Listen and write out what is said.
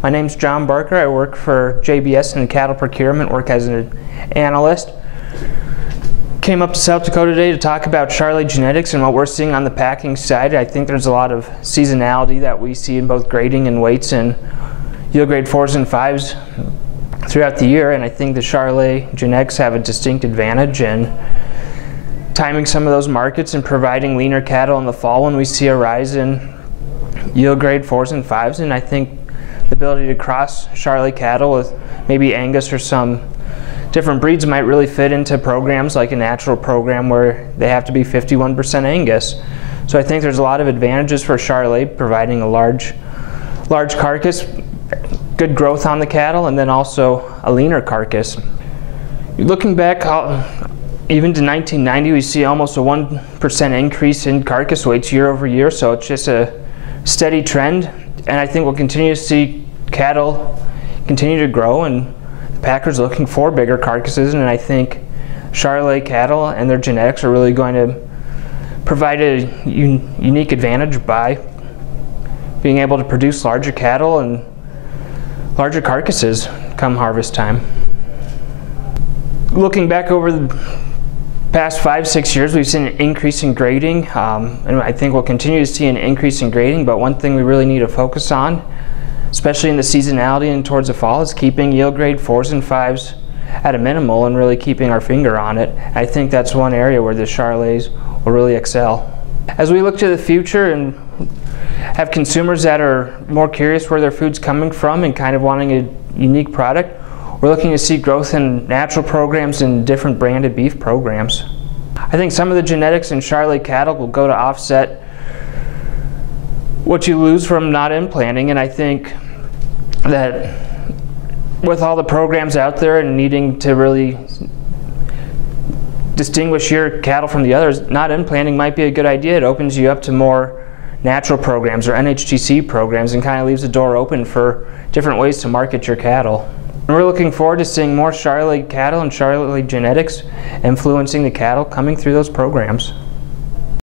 My name's John Barker. I work for JBS in cattle procurement, work as an analyst. Came up to South Dakota today to talk about Charolais genetics and what we're seeing on the packing side. I think there's a lot of seasonality that we see in both grading and weights and yield grade 4s and 5s throughout the year, and I think the Charolais genetics have a distinct advantage in timing some of those markets and providing leaner cattle in the fall when we see a rise in yield grade 4s and 5s. And I think the ability to cross Charolais cattle with maybe Angus or some different breeds might really fit into programs like a natural program where they have to be 51% Angus. So I think there's a lot of advantages for Charolais, providing a large carcass, good growth on the cattle, and then also a leaner carcass. Looking back even to 1990, we see almost a 1% increase in carcass weights year over year, so it's just a steady trend, and I think we'll continue to see cattle continue to grow, and the packers are looking for bigger carcasses, and I think Charolais cattle and their genetics are really going to provide a unique advantage by being able to produce larger cattle and larger carcasses come harvest time. Looking back over the past 5-6 years, we've seen an increase in grading, and I think we'll continue to see an increase in grading, but one thing we really need to focus on, especially in the seasonality and towards the fall, is keeping yield grade 4s and 5s at a minimal and really keeping our finger on it. I think that's one area where the Charolais will really excel. As we look to the future and have consumers that are more curious where their food's coming from and kind of wanting a unique product, we're looking to see growth in natural programs and different branded beef programs. I think some of the genetics in Charolais cattle will go to offset what you lose from not implanting, and I think that with all the programs out there and needing to really distinguish your cattle from the others, not implanting might be a good idea. It opens you up to more natural programs or NHTC programs and kind of leaves the door open for different ways to market your cattle. And we're looking forward to seeing more Charolais cattle and Charolais genetics influencing the cattle coming through those programs.